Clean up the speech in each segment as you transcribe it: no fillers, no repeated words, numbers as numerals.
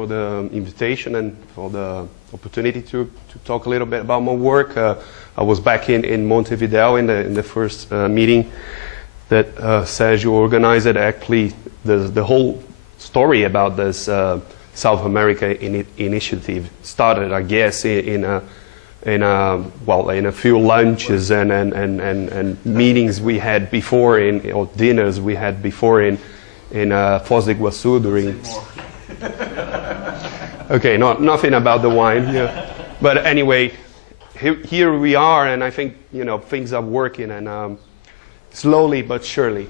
for the invitation and for the opportunity to talk a little bit about my work. I was back in Montevideo in the first meeting that Sergio organized. Actually, the whole story about this South America initiative started, I guess, in a few lunches and meetings we had before or dinners we had before in Foz do Iguaçu during. Okay, nothing about the wine. Yeah. But anyway, here we are, and I think things are working, and slowly but surely.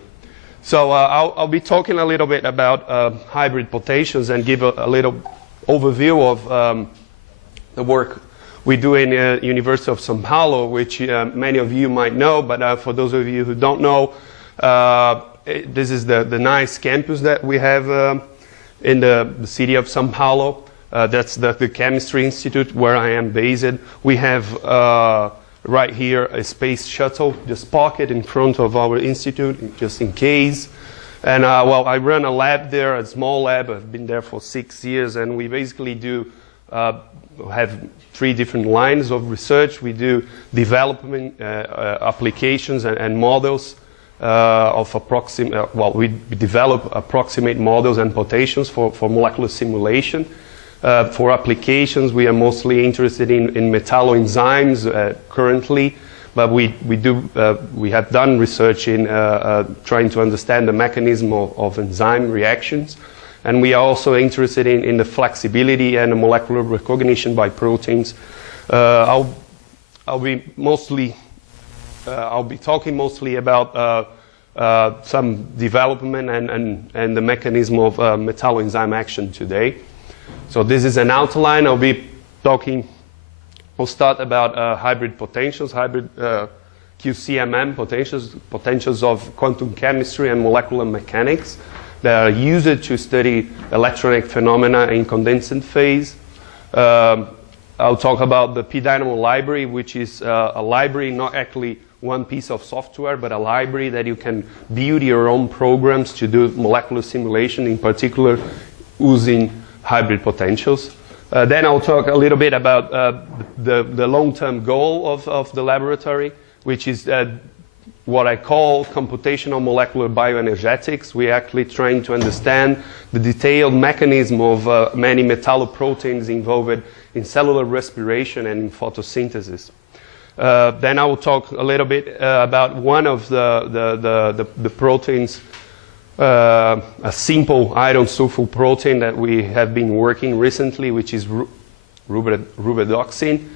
So I'll be talking a little bit about hybrid potentials and give a little overview of the work we do in the University of São Paulo, which many of you might know, but for those of you who don't know, this is the nice campus that we have in the city of São Paulo. That's the Chemistry Institute where I am based. We have right here a space shuttle just parked in front of our institute, just in case. And I run a lab there, a small lab. I've been there for 6 years, and we basically do have 3 different lines of research. We do development applications and models of we develop approximate models and potentials for molecular simulation. For applications, we are mostly interested in metalloenzymes currently, but we have done research in trying to understand the mechanism of enzyme reactions, and we are also interested in the flexibility and the molecular recognition by proteins. I'll be talking mostly about some development and the mechanism of metalloenzyme action today. So this is an outline. We'll start about hybrid potentials, hybrid QCMM potentials of quantum chemistry and molecular mechanics that are used to study electronic phenomena in condensate phase. I'll talk about the P-Dynamo library, which is a library, not actually one piece of software, but a library that you can build your own programs to do molecular simulation, in particular using hybrid potentials. Then I'll talk a little bit about the long-term goal of the laboratory, which is what I call computational molecular bioenergetics. We're actually trying to understand the detailed mechanism of many metalloproteins involved in cellular respiration and in photosynthesis. Then I will talk a little bit about one of the proteins, a simple iron sulfur protein that we have been working recently, which is rubidoxine.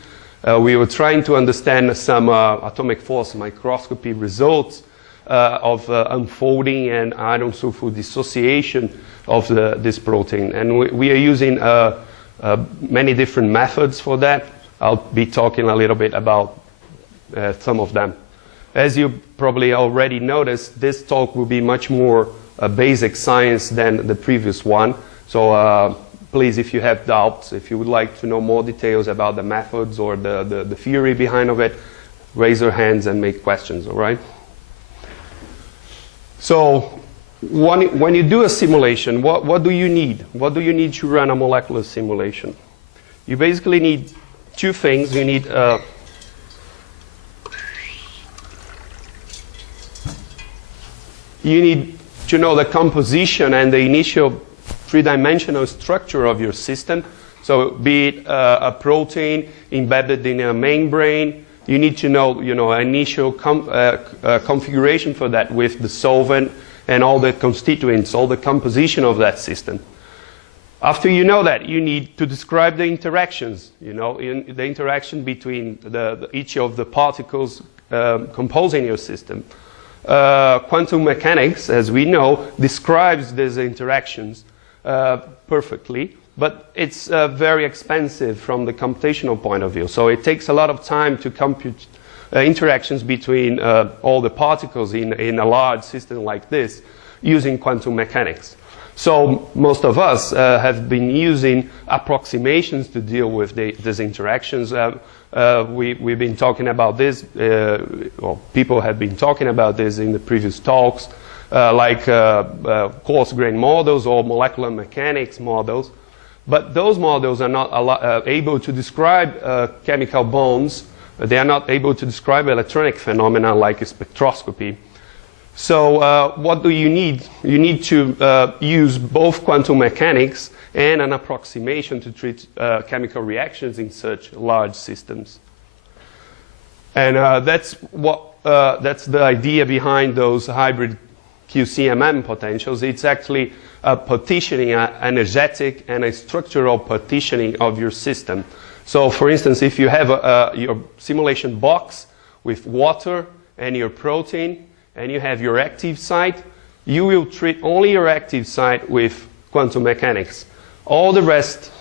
We were trying to understand some atomic force microscopy results of unfolding and iron sulfur dissociation of this protein. And we are using many different methods for that. I'll be talking a little bit about some of them. As you probably already noticed, this talk will be much more basic science than the previous one. So please, if you have doubts, if you would like to know more details about the methods or the theory behind of it, raise your hands and make questions, all right? So when you do a simulation, what do you need? What do you need to run a molecular simulation? You basically need 2 things. You need to know the composition and the initial 3-dimensional structure of your system. So be it a protein embedded in a membrane, you need to know, initial configuration for that with the solvent and all the constituents, all the composition of that system. After you know that, you need to describe the interactions, the interaction between each of the particles composing your system. Quantum mechanics, as we know, describes these interactions perfectly, but it's very expensive from the computational point of view. So it takes a lot of time to compute interactions between all the particles in a large system like this using quantum mechanics. So most of us have been using approximations to deal with these interactions. We've been talking about this, people have been talking about this in the previous talks, like coarse grain models or molecular mechanics models. But those models are not able to describe chemical bonds. They are not able to describe electronic phenomena like spectroscopy. So what do you need? You need to use both quantum mechanics and an approximation to treat chemical reactions in such large systems. And that's the idea behind those hybrid QCMM potentials. It's actually a partitioning, an energetic and a structural partitioning of your system. So for instance, if you have your simulation box with water and your protein, and you have your active site, you will treat only your active site with quantum mechanics. All the rest,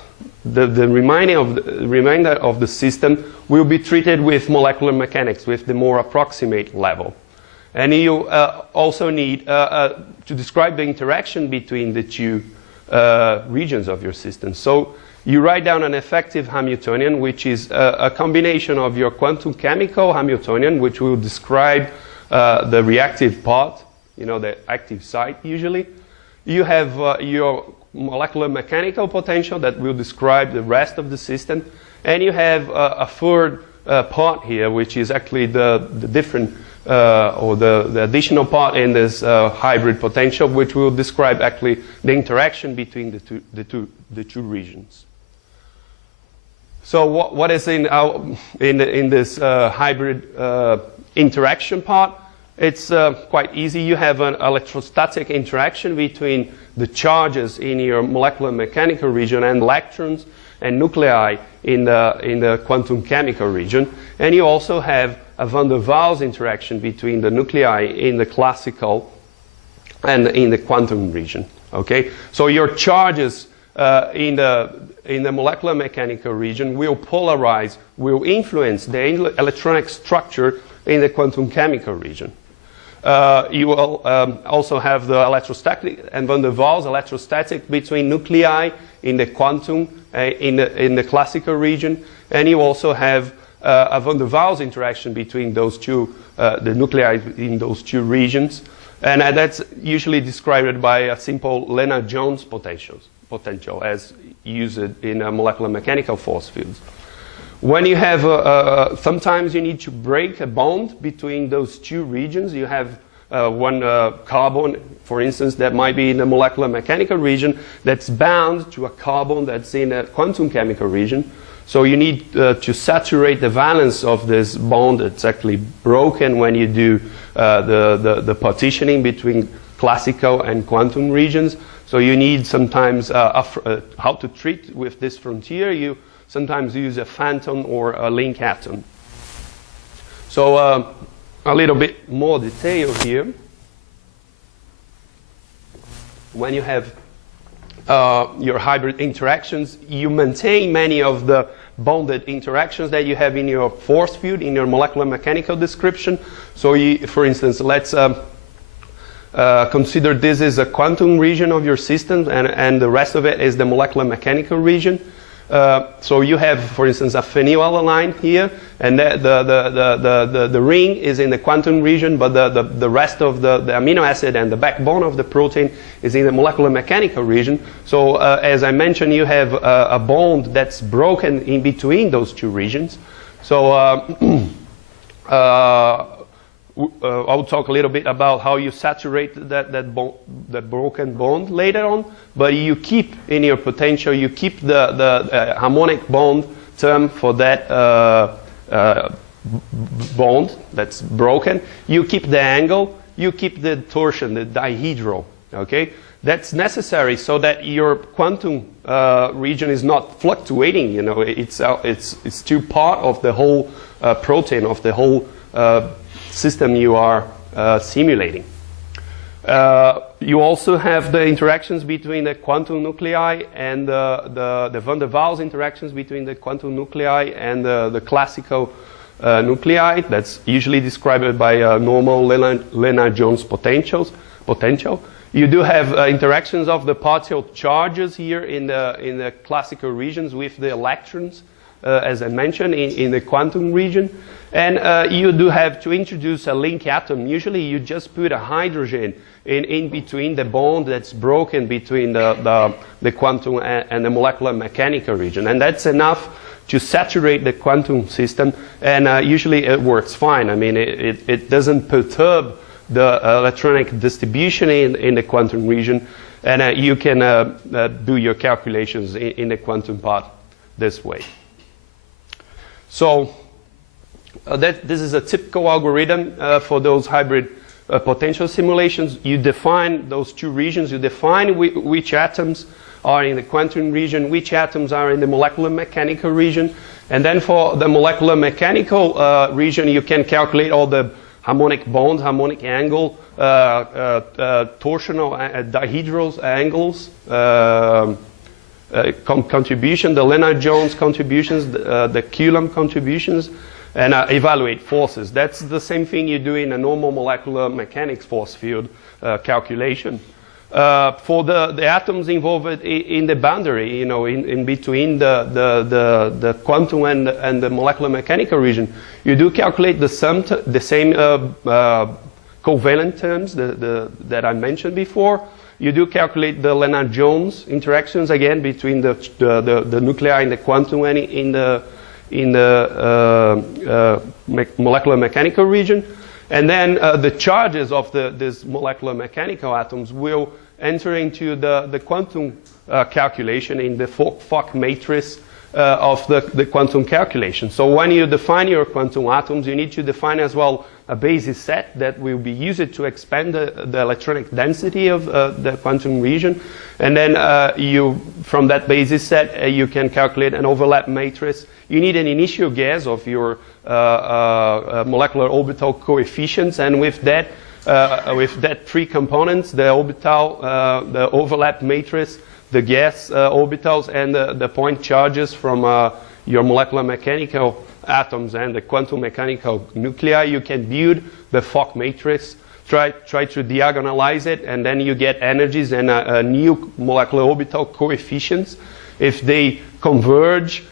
the remainder of the system will be treated with molecular mechanics, with the more approximate level. And you also need to describe the interaction between the two regions of your system. So you write down an effective Hamiltonian, which is a combination of your quantum chemical Hamiltonian, which will describe the reactive part, the active site usually. You have your molecular mechanical potential that will describe the rest of the system. And you have a third part here, which is actually the different or the additional part in this hybrid potential, which will describe actually the interaction between the two regions. So what is in this hybrid interaction part? It's quite easy. You have an electrostatic interaction between the charges in your molecular mechanical region and electrons and nuclei in the quantum chemical region. And you also have a van der Waals interaction between the nuclei in the classical and in the quantum region. Okay? So your charges in the molecular mechanical region will polarize, will influence the electronic structure in the quantum chemical region. You will also have the electrostatic and van der Waals electrostatic between nuclei in the quantum, in the classical region, and you also have a van der Waals interaction between those two, the nuclei in those two regions, and that's usually described by a simple Lennard-Jones potential as used in molecular mechanical force fields. When you have, sometimes you need to break a bond between those two regions. You have one carbon, for instance, that might be in the molecular mechanical region that's bound to a carbon that's in a quantum chemical region. So you need to saturate the valence of this bond. It's actually broken when you do the partitioning between classical and quantum regions. So you need sometimes how to treat with this frontier. You sometimes use a phantom or a link atom. So a little bit more detail here. When you have your hybrid interactions, you maintain many of the bonded interactions that you have in your force field, in your molecular mechanical description. So for instance, let's consider this is a quantum region of your system, and the rest of it is the molecular mechanical region. So you have, for instance, a phenylalanine here, and the ring is in the quantum region, but the rest of the amino acid and the backbone of the protein is in the molecular mechanical region. So as I mentioned, you have a bond that's broken in between those two regions. So I'll talk a little bit about how you saturate that broken bond later on, but you keep in your potential, you keep the harmonic bond term for that bond that's broken. You keep the angle, you keep the torsion, the dihedral. Okay, that's necessary so that your quantum region is not fluctuating. It's still part of the whole protein, of the whole system you are simulating. You also have the interactions between the quantum nuclei and the van der Waals interactions between the quantum nuclei and the classical nuclei. That's usually described by normal Lennard-Jones potential. You do have interactions of the partial charges here in the classical regions with the electrons, as I mentioned, in the quantum region. And you do have to introduce a link atom. Usually you just put a hydrogen in between the bond that's broken between the quantum and the molecular mechanical region. And that's enough to saturate the quantum system, and usually it works fine. I mean, it doesn't perturb the electronic distribution in the quantum region, and you can do your calculations in the quantum part this way. So this is a typical algorithm for those hybrid potential simulations. You define those two regions. You define which atoms are in the quantum region, which atoms are in the molecular mechanical region. And then for the molecular mechanical region, you can calculate all the harmonic bonds, harmonic angle, torsional dihedral angles, contribution, the Lennard-Jones contributions, the Coulomb contributions, and evaluate forces. That's the same thing you do in a normal molecular mechanics force field calculation. For the atoms involved in the boundary, you know, in between the quantum and the molecular mechanical region, you do calculate the same covalent terms that I mentioned before. You do calculate the Lennard-Jones interactions again between the nuclei in the quantum and in the molecular mechanical region. And then the charges of these molecular mechanical atoms will enter into the quantum calculation in the Fock matrix of the quantum calculation. So when you define your quantum atoms, you need to define as well a basis set that will be used to expand the electronic density of the quantum region. And then from that basis set, you can calculate an overlap matrix. You need an initial guess of your molecular orbital coefficients, and with that three components, the orbital, the overlap matrix, the gas orbitals, and the point charges from your molecular mechanical atoms and the quantum mechanical nuclei, you can build the Fock matrix, try to diagonalize it, and then you get energies and new molecular orbital coefficients. If they converge,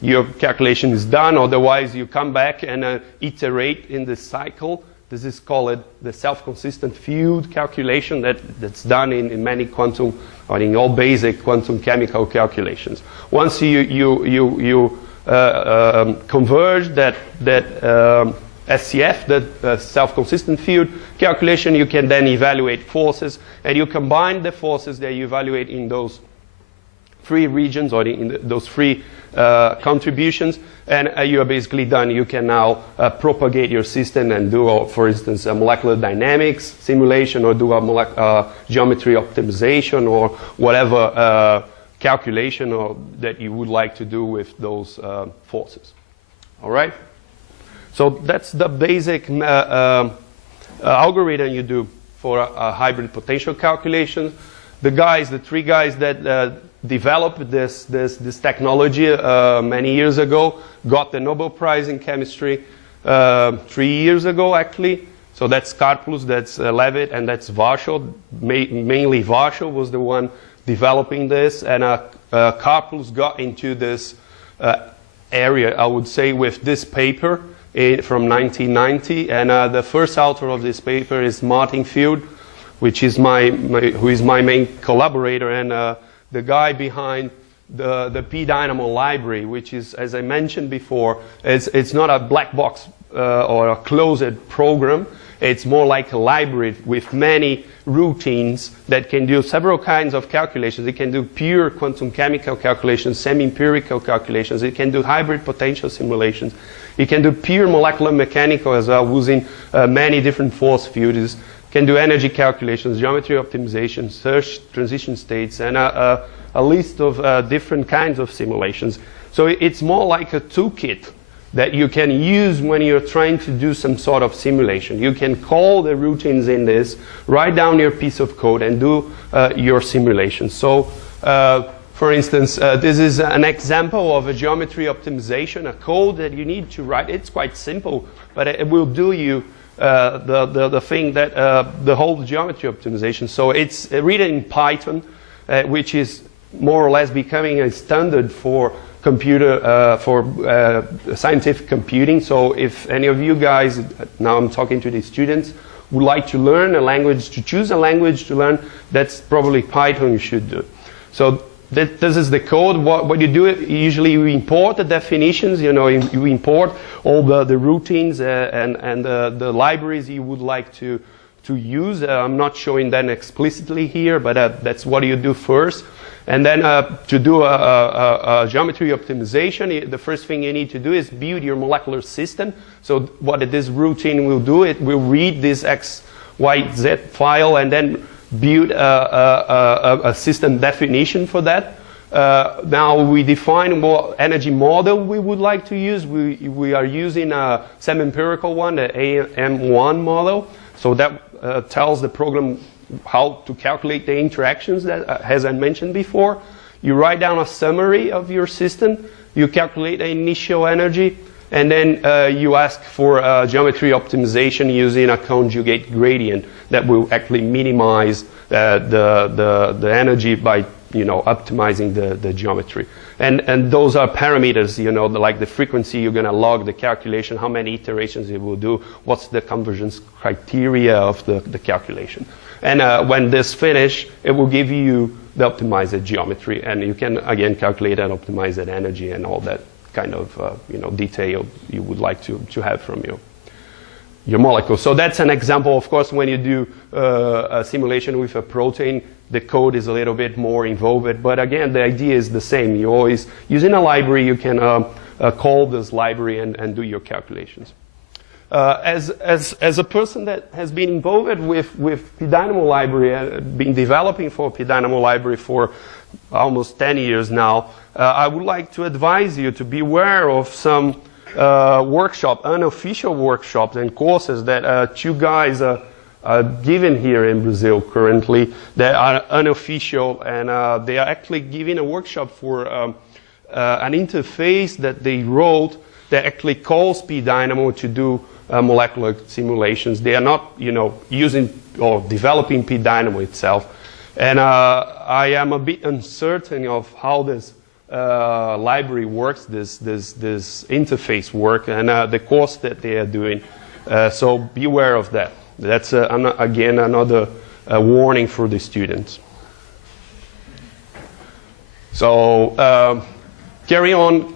your calculation is done. Otherwise, you come back and iterate in the cycle. This is called the self-consistent field calculation that's done in many quantum, or in all basic quantum chemical calculations. Once you converge that SCF, that self-consistent field calculation, you can then evaluate forces, and you combine the forces that you evaluate in those three regions, or in those three contributions, and you are basically done. You can now propagate your system and do, for instance, a molecular dynamics simulation, or do a geometry optimization, or whatever calculation that you would like to do with those forces. All right? So that's the basic algorithm you do for a hybrid potential calculation. The three guys that developed this technology many years ago got the Nobel Prize in chemistry 3 years ago, actually. So that's Karplus, that's Levitt, and that's Warshall. Mainly Warshall was the one developing this, and Karplus got into this area, I would say, with this paper from 1990, and the first author of this paper is Martin Field, which is who is my main collaborator, and the guy behind the P-Dynamo library, which is, as I mentioned before, it's not a black box or a closed program. It's more like a library with many routines that can do several kinds of calculations. It can do pure quantum chemical calculations, semi-empirical calculations. It can do hybrid potential simulations. It can do pure molecular mechanical as well, using many different force fields. Can do energy calculations, geometry optimization, search transition states, and a list of different kinds of simulations. So it's more like a toolkit that you can use when you're trying to do some sort of simulation. You can call the routines in this, write down your piece of code, and do your simulation. So, for instance, this is an example of a geometry optimization, a code that you need to write. It's quite simple, but it will do you the thing that the whole geometry optimization. So it's written in Python, which is more or less becoming a standard for scientific computing. So if any of you guys, now I'm talking to the students, would like to learn a language, to choose a language to learn, that's probably Python you should do. So this is the code. What you do, usually you import the definitions, you import all the routines and the libraries you would like to use. I'm not showing that explicitly here, but that's what you do first. And then to do a geometry optimization, the first thing you need to do is build your molecular system. So what this routine will do, it will read this X, Y, Z file and then build a system definition for that. Now we define what energy model we would like to use. We are using a semi-empirical one, the AM1 model. So that tells the program how to calculate the interactions that, as I mentioned before. You write down a summary of your system, you calculate the initial energy, and then you ask for geometry optimization using a conjugate gradient that will actually minimize the energy by optimizing the geometry. And those are parameters, like the frequency you're going to log the calculation, how many iterations it will do, what's the convergence criteria of the calculation. And when this finish, it will give you the optimized geometry, and you can again calculate and optimize that energy and all that kind of detail you would like to have from your molecule. So that's an example. Of course, when you do a simulation with a protein, the code is a little bit more involved, but again, the idea is the same. You always, using a library, you can call this library and do your calculations. As a person that has been involved with PDynamo library, been developing for PDynamo library for almost 10 years now, I would like to advise you to be aware of some unofficial workshops and courses that two guys are given here in Brazil currently that are unofficial, and they are actually giving a workshop for an interface that they wrote that actually calls PDynamo to do molecular simulations. They are not, using or developing PDynamo itself. And I am a bit uncertain of how this library works, this interface work, and the course that they are doing. So be aware of that. That's, again, another warning for the students. So carry on.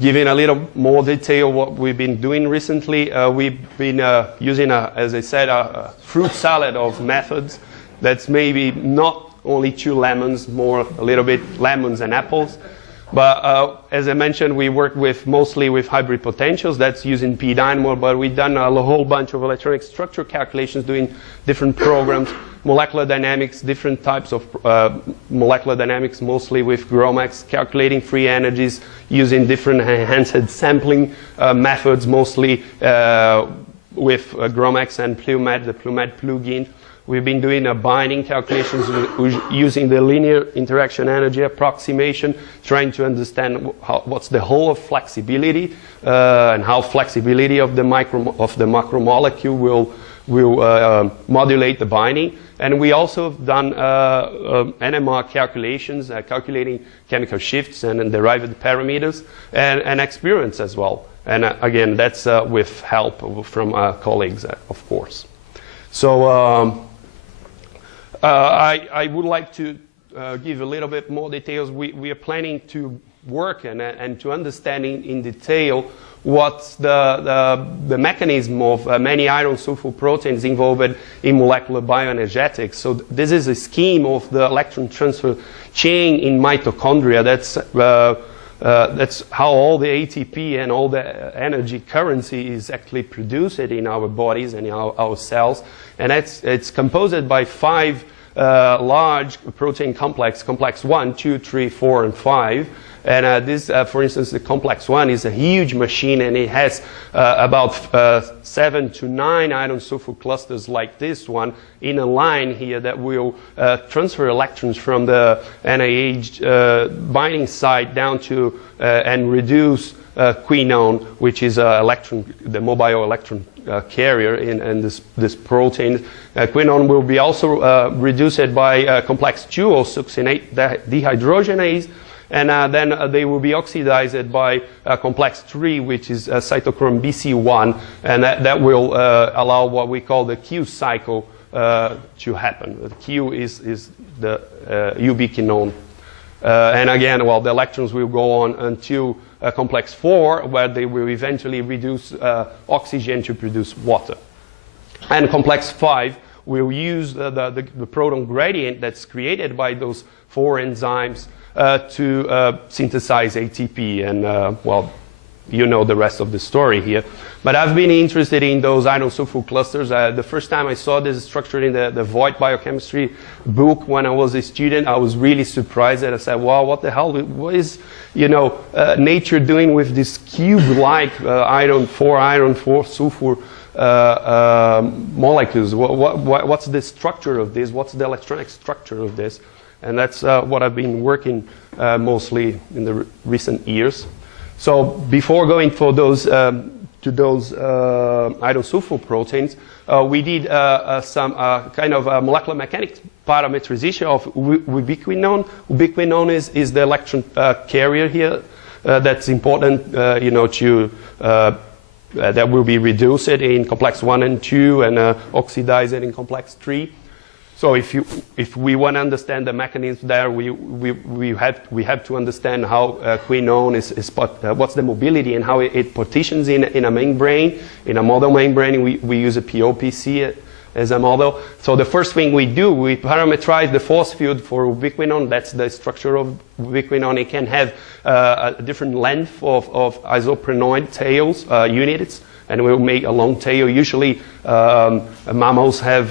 Giving a little more detail what we've been doing recently. We've been using, as I said, a fruit salad of methods. That's maybe not only 2 lemons, more a little bit lemons and apples. But as I mentioned, we work mostly with hybrid potentials. That's using PDynamo, but we've done a whole bunch of electronic structure calculations doing different programs. Molecular dynamics, different types of molecular dynamics, mostly with GROMACS, calculating free energies using different enhanced sampling methods, mostly with GROMACS and Plumed, the Plumed plugin. We've been doing binding calculations using the linear interaction energy approximation, trying to understand what's the whole of flexibility and how flexibility of the macromolecule will modulate the binding. And we also have done NMR calculations, calculating chemical shifts and derived parameters, and experiments as well. And again, that's with help from colleagues, of course. So I would like to give a little bit more details. We are planning to work and to understand in detail what's the mechanism of many iron sulfur proteins involved in molecular bioenergetics. So this is a scheme of the electron transfer chain in mitochondria. That's how all the ATP and all the energy currency is actually produced in our bodies and in our cells. And it's composed by 5 large protein complexes, complex 1, 2, 3, 4, and 5. And this, for instance, the complex 1 is a huge machine, and it has about 7 to 9 iron sulfur clusters like this one in a line here that will transfer electrons from the NIH binding site down to and reduce quinone, which is the mobile electron carrier in this protein. Quinone will be also reduced by complex 2 or succinate dehydrogenase. and then they will be oxidized by complex 3, which is cytochrome BC1, and that will allow what we call the Q cycle to happen. The Q is the ubiquinone. And again, well, the electrons will go on until complex 4, where they will eventually reduce oxygen to produce water. And complex 5 will use the proton gradient that's created by those 4 enzymes to synthesize ATP. And, well, you know the rest of the story here. But I've been interested in those iron sulfur clusters. The first time I saw this structure in the Voigt biochemistry book when I was a student, I was really surprised. And I said, wow, what the hell? What is, nature doing with this cube-like iron 4 sulfur molecules? What's the structure of this? What's the electronic structure of this? And that's what I've been working mostly in the recent years. So before going for those to those iron sulfur proteins, we did some kind of molecular mechanics parameterization of ubiquinone. Ubiquinone is the electron carrier here. That's important, to that will be reduced in complex 1 and 2 and oxidized in complex 3. So if we want to understand the mechanism there, we have to understand how quinone what's the mobility and how it partitions in a membrane. In a model membrane, we use a POPC as a model. So the first thing we do, we parameterize the force field for ubiquinone. That's the structure of ubiquinone. It can have a different length of isoprenoid tails, units. And we'll make a long tail. Usually, mammals have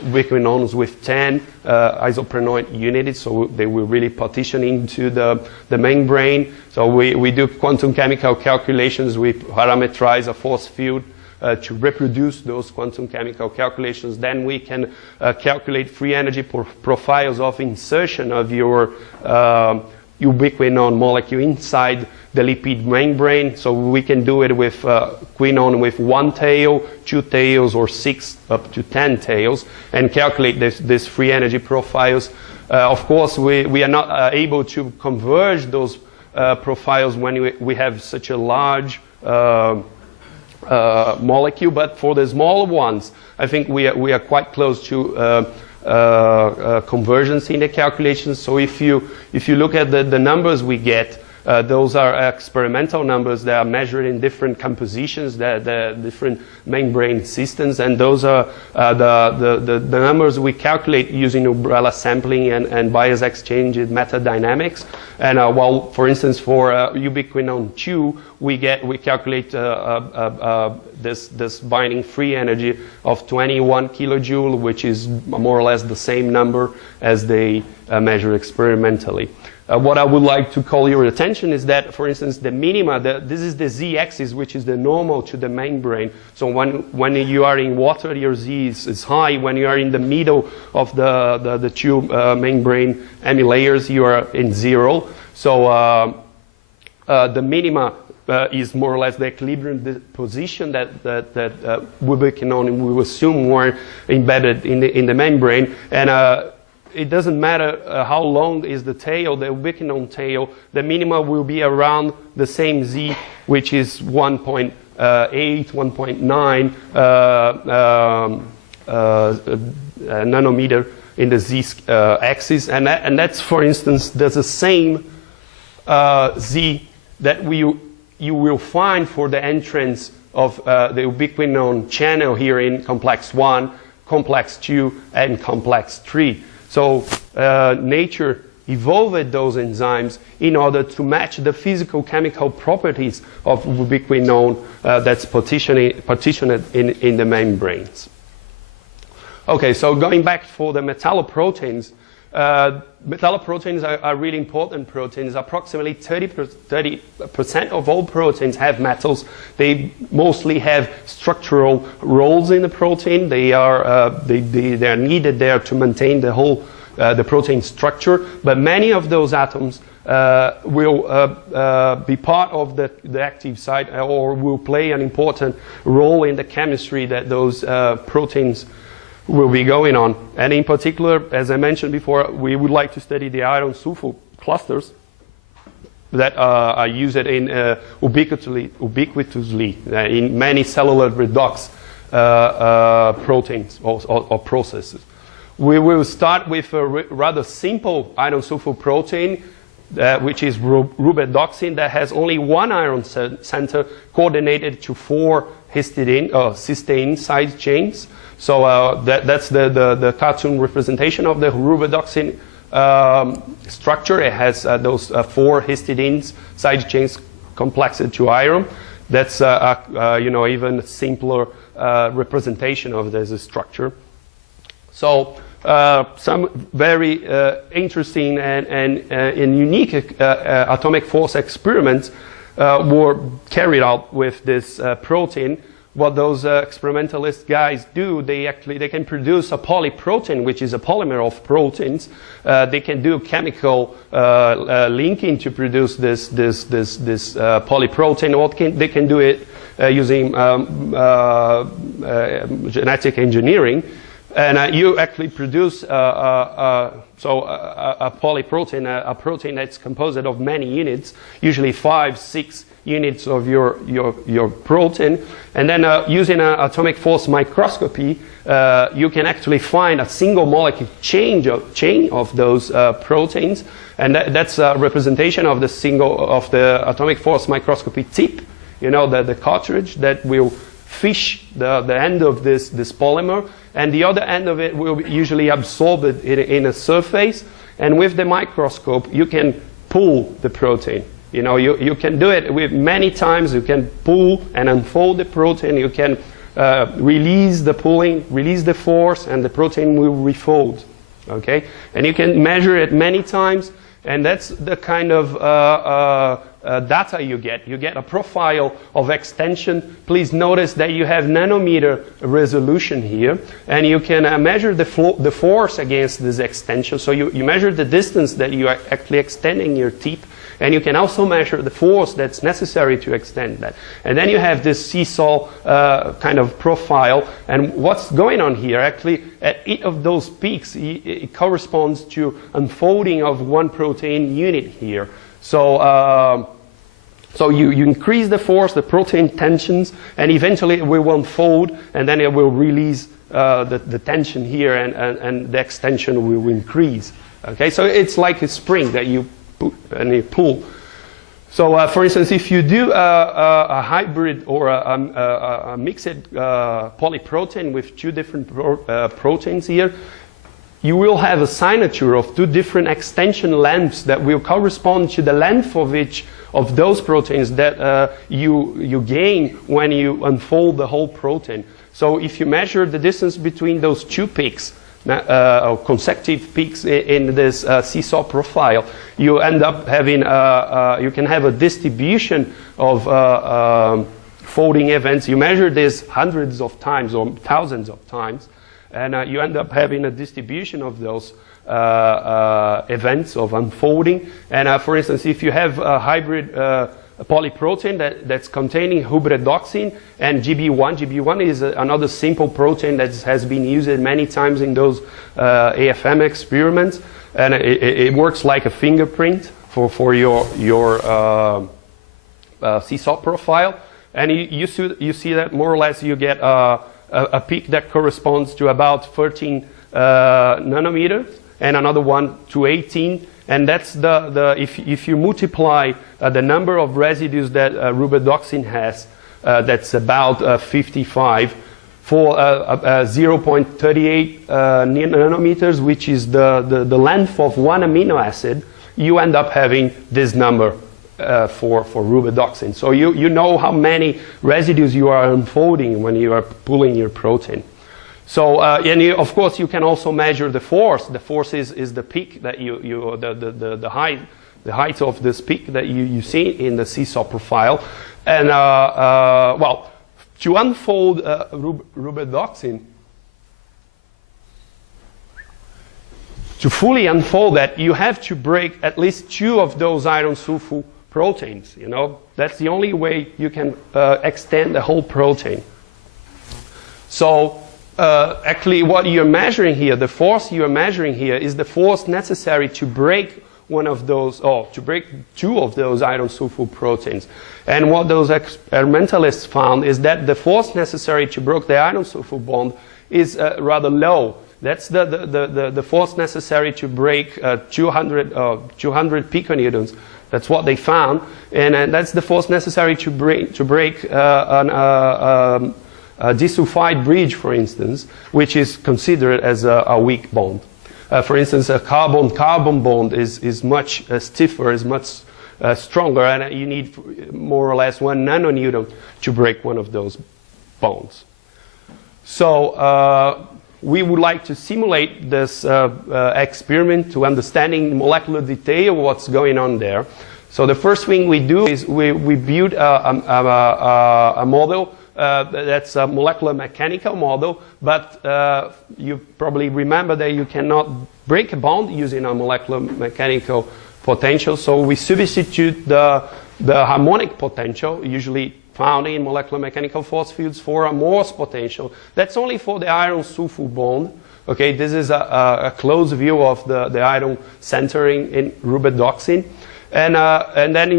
ubiquinones with 10 isoprenoid units, so they will really partition into the membrane. So we do quantum chemical calculations. We parameterize a force field to reproduce those quantum chemical calculations. Then we can calculate free energy profiles of insertion of your ubiquinone molecule inside the lipid membrane. So we can do it with quinone with 1 tail, 2 tails, or 6 up to 10 tails, and calculate this free energy profiles. Of course, we are not able to converge those profiles when we have such a large molecule, but for the smaller ones, I think we are quite close to convergence in the calculations. So if you look at the numbers we get, those are experimental numbers that are measured in different compositions, the different membrane systems, and those are the numbers we calculate using umbrella sampling and bias exchange metadynamics. And while, for instance, for ubiquinone 2, we calculate this binding free energy of 21 kilojoule, which is more or less the same number as they measure experimentally. What I would like to call your attention is that, for instance, the minima, this is the z-axis, which is the normal to the membrane. So when you are in water, your z is high. When you are in the middle of the two membrane amilayers, you are in 0. So the minima is more or less the equilibrium position that ubiquinone we will assume were embedded in the membrane. And it doesn't matter how long is the tail, the ubiquinone tail, the minima will be around the same z, which is 1.8, 1.9 nanometer in the z-axis. And that's, for instance, there's the same z that you will find for the entrance of the ubiquinone channel here in complex 1, complex 2, and complex 3. So nature evolved those enzymes in order to match the physical chemical properties of ubiquinone that's partitioned in the membranes. Okay, so going back for the metalloproteins, metalloproteins are really important proteins. Approximately 30% of all proteins have metals. They mostly have structural roles in the protein. They are needed there to maintain the whole the protein structure. But many of those atoms will be part of the active site or will play an important role in the chemistry that those proteins will be going on. And in particular, as I mentioned before, we would like to study the iron sulfur clusters. that are used in ubiquitously in many cellular redox proteins or processes. We will start with a rather simple iron sulfur protein, which is rubidoxine, that has only one iron center coordinated to 4 cysteine side chains. So that's the cartoon representation of the rubidoxine structure. It has those 4 histidine side chains complexed to iron. That's even simpler representation of this structure. So some very interesting and unique atomic force experiments were carried out with this protein. What those experimentalist guys do, they can produce a polyprotein, which is a polymer of proteins. They can do chemical linking to produce this polyprotein, or they can do it using genetic engineering. And you actually produce a polyprotein, a protein that's composed of many units, usually 5, 6 units of your protein. And then using an atomic force microscopy, you can actually find a single molecule chain of those proteins. And that's a representation of the atomic force microscopy tip, the cartridge that will fish the end of this polymer, and the other end of it will usually absorb it in a surface, and with the microscope you can pull the protein. You can do it with many times. You can pull and unfold the protein. You can release the pulling, release the force, and the protein will refold. Okay, and you can measure it many times, and that's the kind of data you get. You get a profile of extension. Please notice that you have nanometer resolution here, and you can measure the force against this extension. So you measure the distance that you are actually extending your tip, and you can also measure the force that's necessary to extend that. And then you have this seesaw kind of profile. And what's going on here, actually, at each of those peaks, it corresponds to unfolding of one protein unit here. So you increase the force, the protein tensions, and eventually it will unfold, and then it will release the tension here, and the extension will increase. Okay, so it's like a spring that you put and you pull. So, for instance, if you do a hybrid or a mixed polyprotein with 2 different proteins here, you will have a signature of 2 different extension lengths that will correspond to the length of each of those proteins that you gain when you unfold the whole protein. So if you measure the distance between those 2 peaks, or consecutive peaks in this seesaw profile, you end up having, you can have a distribution of folding events. You measure this hundreds of times or thousands of times, and you end up having a distribution of those events of unfolding. And for instance, if you have a hybrid polyprotein that's containing rubidoxine and GB1 is another simple protein that has been used many times in those AFM experiments, and it works like a fingerprint for your seesaw profile. And you see that more or less you get a peak that corresponds to about 13 nanometers, and another one to 18. And that's if you multiply the number of residues that rubidoxine has, that's about 55 for 0.38 nanometers, which is the length of one amino acid. You end up having this number for rubidoxine. So you know how many residues you are unfolding when you are pulling your protein. So, and of course, you can also measure the force. The force is the peak that the height of this peak that you see in the seesaw profile. And well, to unfold rubidoxine, to fully unfold that, you have to break at least 2 of those iron sulfur proteins. That's the only way you can extend the whole protein. So. Actually, what you're measuring here, the force you're measuring here, is the force necessary to break one of those, or to break two of those iron sulfur proteins. And what those experimentalists found is that the force necessary to break the iron sulfur bond is rather low. That's the force necessary to break 200 piconewtons. That's what they found, and that's the force necessary to break a disulfide bridge, for instance, which is considered as a weak bond. For instance, a carbon-carbon bond is much stiffer, is much stronger, and you need more or less 1 nanonewton to break one of those bonds. So we would like to simulate this experiment to understanding in molecular detail what's going on there. So the first thing we do is we build a model that's a molecular mechanical model, but you probably remember that you cannot break a bond using a molecular mechanical potential. So we substitute the harmonic potential, usually found in molecular mechanical force fields, for a Morse potential. That's only for the iron sulfur bond. Okay, this is a close view of the iron center in rubidoxine. And then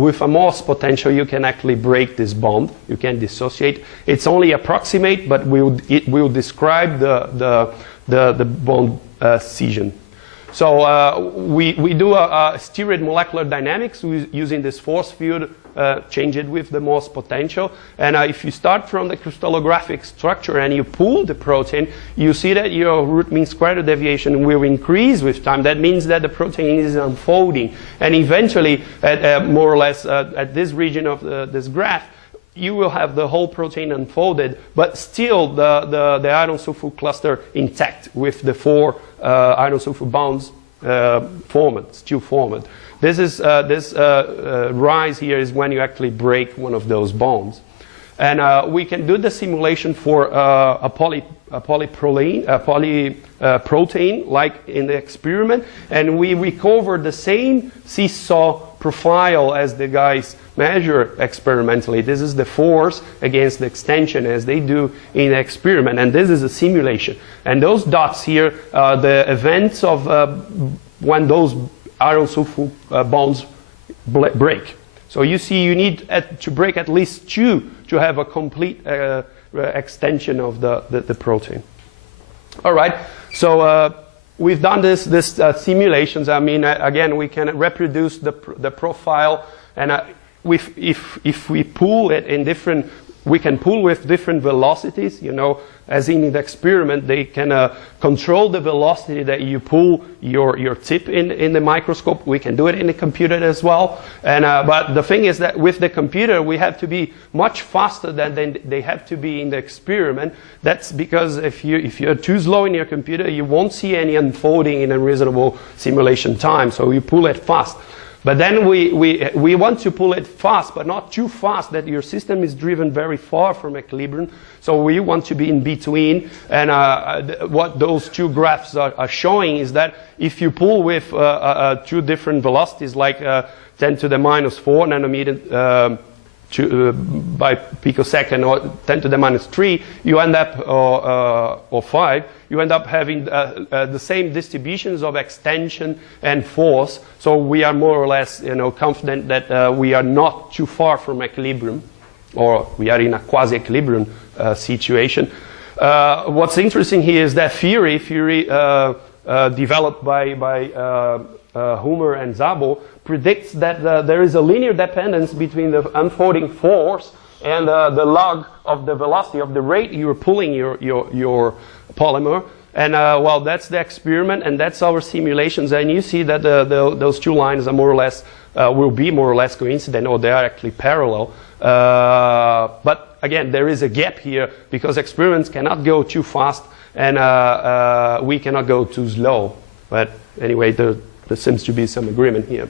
with a Morse potential, you can actually break this bond. You can dissociate. It's only approximate, but it will describe the bond scission. So we do a steered molecular dynamics using this force field, change it with the Morse potential. And if you start from the crystallographic structure and you pull the protein, you see that your root mean square deviation will increase with time. That means that the protein is unfolding. And eventually, more or less at this region of this graph, you will have the whole protein unfolded, but still the iron sulfur cluster intact with the 4 iron sulfur bonds still formed. This rise here is when you actually break one of those bonds. And we can do the simulation for a polyprotein, like in the experiment, and we recover the same seesaw profile as the guys measure experimentally. This is the force against the extension as they do in the experiment, and this is a simulation. And those dots here are the events of when those iron sulfur bonds break. So you see you need to break at least 2 to have a complete extension of the protein. All right, so we've done this simulations. I mean, again, we can reproduce the profile, and if we pull it in different, we can pull with different velocities, you know, as in the experiment, they can control the velocity that you pull your tip in the microscope. We can do it in the computer as well. And but the thing is that with the computer, we have to be much faster than they have to be in the experiment. That's because if you're too slow in your computer, you won't see any unfolding in a reasonable simulation time. So you pull it fast. But then we want to pull it fast, but not too fast that your system is driven very far from equilibrium. So we want to be in between. And what those 2 graphs are showing is that if you pull with 2 different velocities, like 10 to the minus 4 nanometer by picosecond, or 10 to the minus 3, you end up, or 5, you end up having the same distributions of extension and force. So we are more or less, you know, confident that we are not too far from equilibrium, or we are in a quasi-equilibrium situation. What's interesting here is that theory developed by Humer and Szabo predicts that there is a linear dependence between the unfolding force and the log of the velocity of the rate you're pulling your polymer. And well, that's the experiment, and that's our simulations. And you see that those 2 lines are more or less will be more or less coincident, or they are actually parallel. But again, there is a gap here because experiments cannot go too fast, and we cannot go too slow. But anyway, there seems to be some agreement here.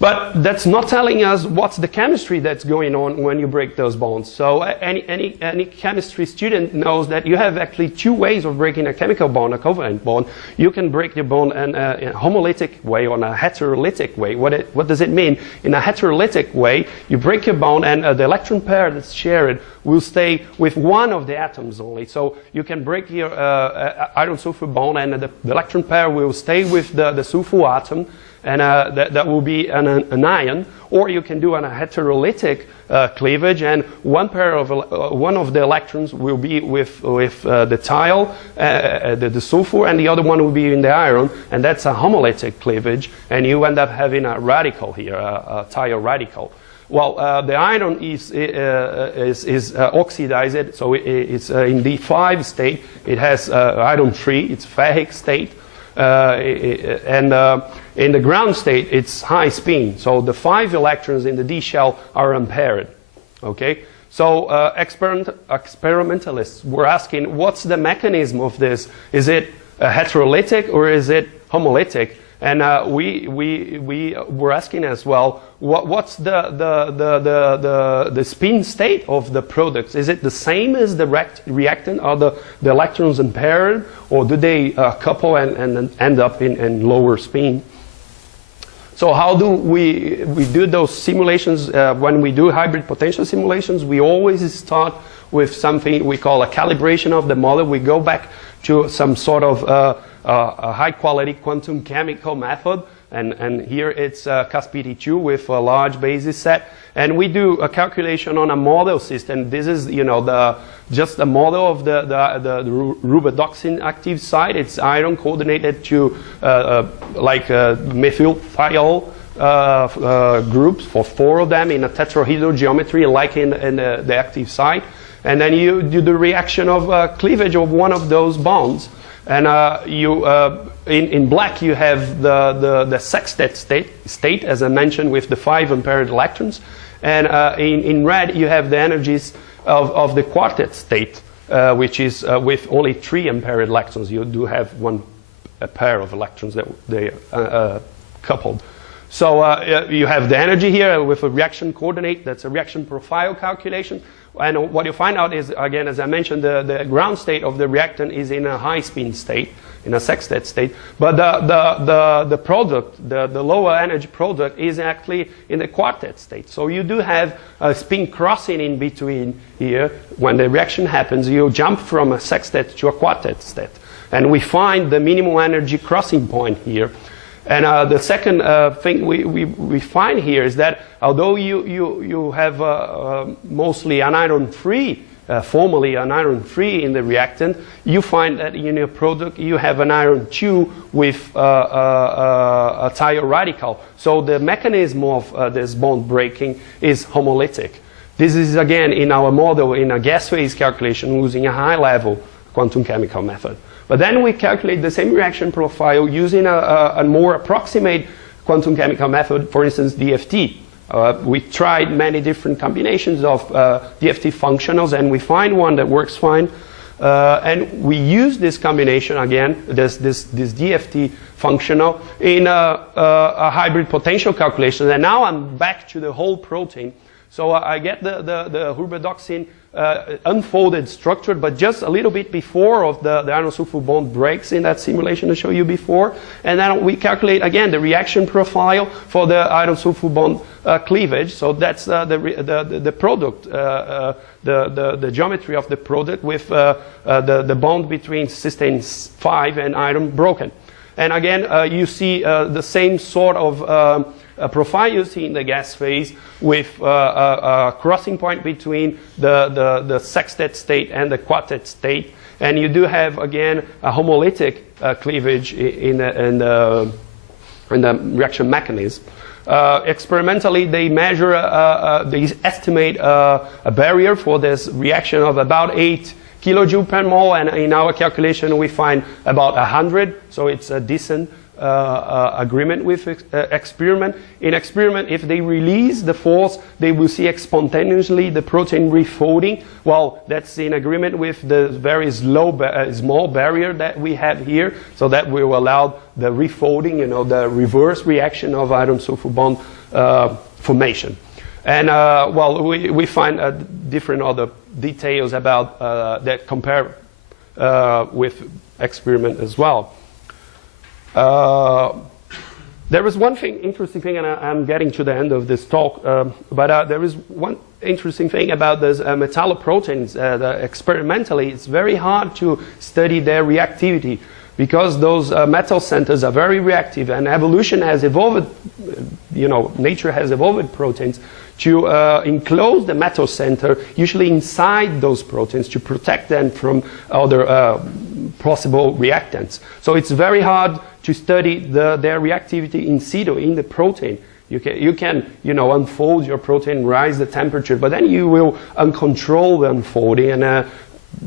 But that's not telling us what's the chemistry that's going on when you break those bonds. So any chemistry student knows that you have actually two ways of breaking a chemical bond, a covalent bond. You can break your bond in a homolytic way or in a heterolytic way. What does it mean? In a heterolytic way, you break your bond and the electron pair that's shared will stay with one of the atoms only. So you can break your iron sulfur bond and the electron pair will stay with the sulfur atom, and that will be an ion. Or you can do a heterolytic cleavage, and one of the electrons will be with the thiol, the sulfur, and the other one will be in the iron, and that's a homolytic cleavage, and you end up having a radical here, a thiol radical. Well, the iron is oxidized, so it's in the 5 state. It has iron 3, it's ferric state. And in the ground state, it's high spin. So the 5 electrons in the D shell are unpaired. Okay? So experimentalists were asking, what's the mechanism of this? Is it heterolytic or is it homolytic? And we were asking as well, what's the spin state of the products? Is it the same as the reactant? Are the electrons unpaired, or do they couple and end up in lower spin? So how do we do those simulations? When we do hybrid potential simulations, we always start with something we call a calibration of the model. We go back to some sort of a high-quality quantum chemical method, and here it's CEPID-2 with a large basis set, and we do a calculation on a model system. This is, just a model of the rubidoxine active site. It's iron coordinated to methyl thiol groups for 4 of them in a tetrahedral geometry, like in the active site, and then you do the reaction of cleavage of one of those bonds. And in black you have the sextet state, as I mentioned, with the 5 unpaired electrons, and in red you have the energies of the quartet state, which is with only 3 unpaired electrons. You do have a pair of electrons that they coupled. So you have the energy here with a reaction coordinate. That's a reaction profile calculation. And what you find out is, again, as I mentioned, the ground state of the reactant is in a high spin state, in a sextet state. But the product, the lower energy product, is actually in the quartet state. So you do have a spin crossing in between here. When the reaction happens, you jump from a sextet to a quartet state. And we find the minimum energy crossing point here. And the second thing we find here is that although you have mostly an iron-free, formally an iron-free in the reactant, you find that in your product you have an iron-2 with a thiol radical. So the mechanism of this bond breaking is homolytic. This is again in our model in a gas phase calculation using a high-level quantum chemical method. But then we calculate the same reaction profile using a more approximate quantum chemical method, for instance, DFT. We tried many different combinations of DFT functionals, and we find one that works fine. And we use this combination again, this DFT functional, in a hybrid potential calculation. And now I'm back to the whole protein. So I get the rubidoxine unfolded structure, but just a little bit before of the iron sulfur bond breaks in that simulation I showed you before. And then we calculate again the reaction profile for the iron sulfur bond cleavage. So that's the product, the geometry of the product with the bond between cysteine 5 and iron broken. And again, you see the same sort of profile you see in the gas phase with a crossing point between the sextet state and the quartet state. And you do have, again, a homolytic cleavage in the reaction mechanism. Experimentally, they measure, they estimate a barrier for this reaction of about 8 kilojoule per mole, and in our calculation we find about 100, so it's a decent agreement with experiment. In experiment, if they release the force, they will see spontaneously the protein refolding. Well, that's in agreement with the very small barrier that we have here, so that will allow the refolding, the reverse reaction of iron sulfur bond formation. And well, we find different other details about that compare with experiment as well. There is one thing, interesting thing, and I'm getting to the end of this talk, but there is one interesting thing about those metalloproteins. Experimentally, it's very hard to study their reactivity because those metal centers are very reactive, and evolution has evolved, nature has evolved proteins to enclose the metal center, usually inside those proteins, to protect them from other possible reactants. So it's very hard to study their reactivity in situ, in the protein. You can unfold your protein, rise the temperature, but then you will uncontrol the unfolding, and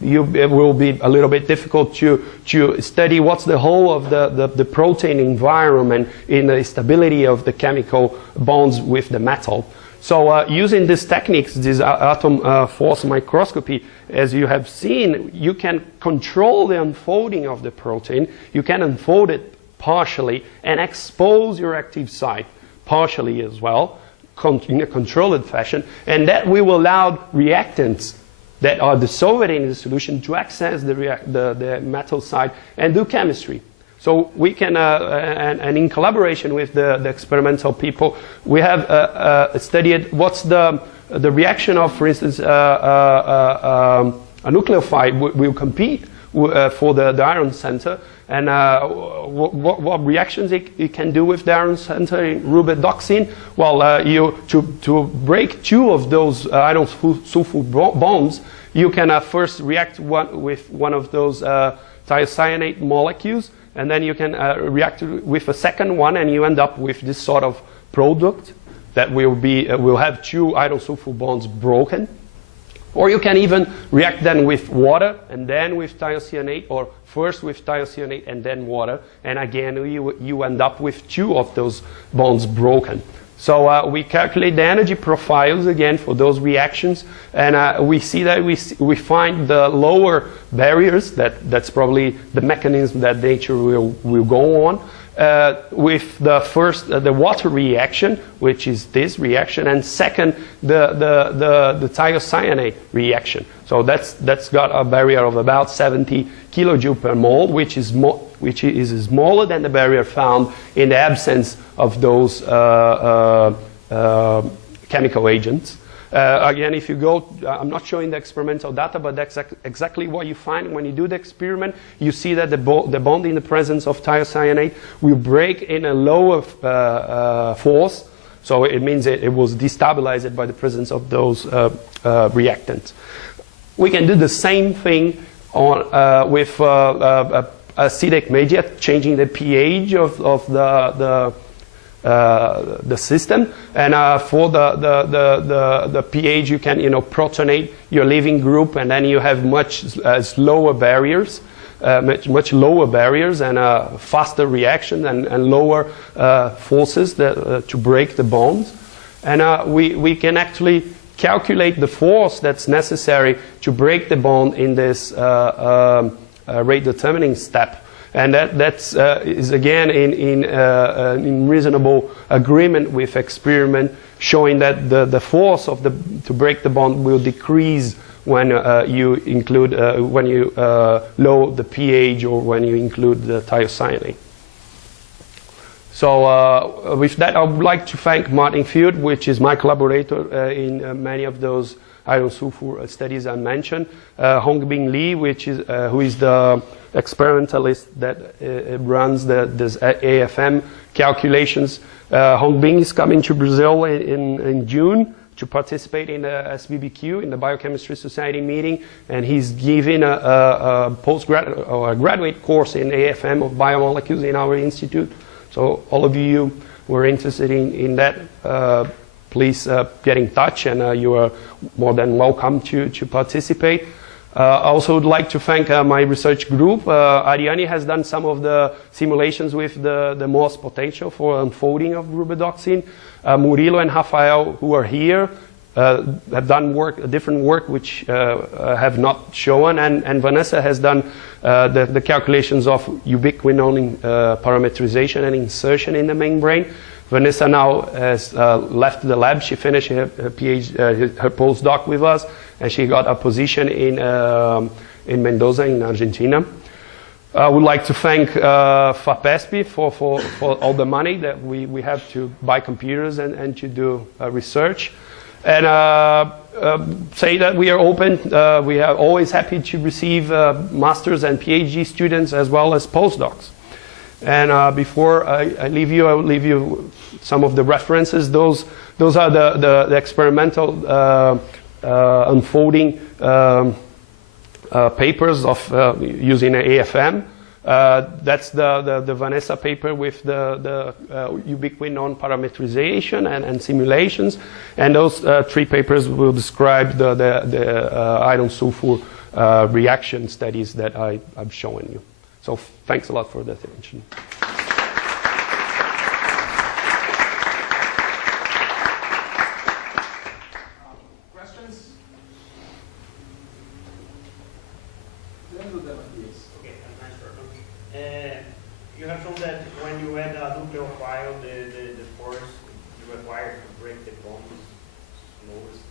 it will be a little bit difficult to study what's the whole of the protein environment in the stability of the chemical bonds with the metal. So using these techniques, this atom force microscopy, as you have seen, you can control the unfolding of the protein. You can unfold it partially and expose your active site partially as well, in a controlled fashion, and that will allow reactants that are dissolved in the solution to access the metal site and do chemistry. So we can, and in collaboration with the experimental people, we have studied what's the reaction of, for instance, a nucleophile will compete for the iron center, and what reactions it can do with the iron center in rubidoxine. Well, to break two of those iron sulfur bonds, you can first react with one of those thiocyanate molecules, and then you can react with a second one, and you end up with this sort of product that will have two iron sulfur bonds broken. Or you can even react then with water and then with thiocyanate, or first with thiocyanate and then water, and again you end up with two of those bonds broken. So we calculate the energy profiles again for those reactions, and we see that we find the lower barriers. That's probably the mechanism that nature will go on. With the first, the water reaction, which is this reaction, and second, the thiocyanate reaction. So that's got a barrier of about 70 kilojoule per mole, which is smaller than the barrier found in the absence of those chemical agents. Again, if you go, I'm not showing the experimental data, but that's exactly what you find when you do the experiment. You see that the bond in the presence of thiocyanate will break in a lower force, so it means it was destabilized by the presence of those reactants. We can do the same thing with acidic media, changing the pH of the system, and for the pH you can protonate your leaving group, and then you have much lower barriers, much lower barriers, and faster reaction and lower forces to break the bonds, and we can actually calculate the force that's necessary to break the bond in this rate determining step. And that is again in reasonable agreement with experiment, showing that the force to break the bond will decrease when you include lower the pH or when you include the thiocyanate. So with that, I would like to thank Martin Field, which is my collaborator in many of those iron sulfur studies I mentioned. Hongbin Lee, who is the experimentalist that runs this AFM calculations. Hongbin is coming to Brazil in June to participate in the SBBQ, in the Biochemistry Society meeting, and he's giving a postgraduate or a graduate course in AFM of biomolecules in our institute. So all of you who are interested in that, please get in touch, and you are more than welcome to participate. I also would like to thank my research group. Ariane has done some of the simulations with the MOS potential for unfolding of rubidoxine. Murilo and Rafael, who are here, have done different work which have not shown, and Vanessa has done the calculations of ubiquinone parameterization and insertion in the membrane. Vanessa now has left the lab. She finished her postdoc with us, and she got a position in Mendoza in Argentina. I would like to thank FAPESP for all the money that we have to buy computers and to do research. And say that we are open. We are always happy to receive master's and PhD students as well as postdocs. And before I leave you, I will leave you some of the references. Those are the experimental unfolding papers of using an AFM. That's the Vanessa paper with the ubiquitous non-parameterization and simulations. And those 3 papers will describe the iron sulfur reaction studies that I'm showing you. So thanks a lot for the attention. Questions? Okay, nice work. You have shown that when you add a nucleophile, the force you require to break the bonds is lowest.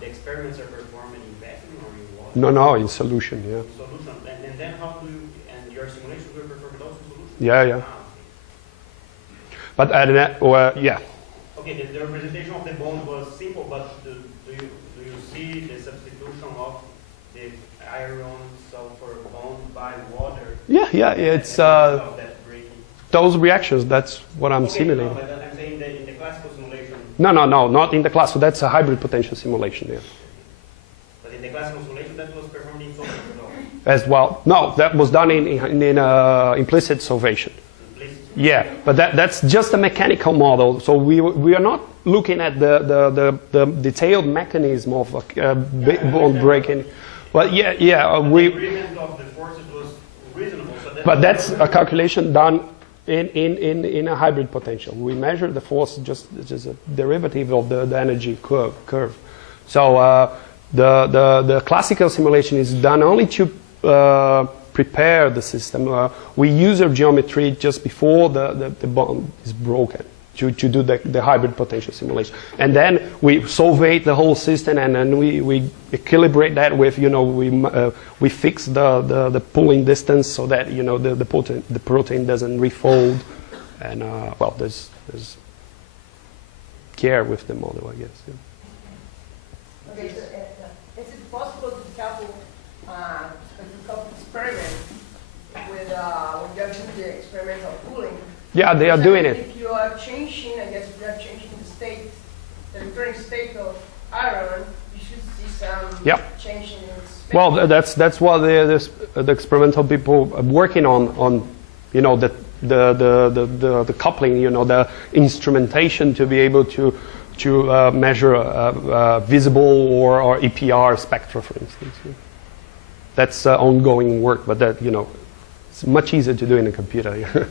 The experiments are performed in vacuum or in water? No, in solution, yeah. Solution. And then how do you, and your simulation will perform without solution? Yeah. But yeah. Okay, the representation of the bond was simple, but do you see the substitution of the iron sulfur bond by water? Yeah, it's those reactions. That's what I'm simulating. No, but I'm saying that in the classical simulation. No, not in the class. So that's a hybrid potential simulation. Yeah. But in the classical simulation, that was performed in solvation as well. No, that was done in implicit solvation. Yeah, but that's just a mechanical model. So we are not looking at the detailed mechanism of bond breaking. But the agreement of the forces was reasonable. So but that's a calculation done in a hybrid potential. We measure the force just a derivative of the energy curve. So the classical simulation is done only to prepare the system. We use our geometry just before the bond is broken to do the hybrid potential simulation. And then we solvate the whole system, and then we equilibrate that with, we fix the pulling distance so that, the protein doesn't refold. And, there's care with the model, I guess. Yeah. Okay, so is it possible to couple experiments with when you are doing the experimental cooling? Yeah, they are doing it. If you are changing, I guess if you are changing the returning state of iron, you should see some change in its. Well, that's what the experimental people are working on, the coupling, the instrumentation to be able to measure visible or EPR spectra, for instance. That's ongoing work, but that it's much easier to do in a computer.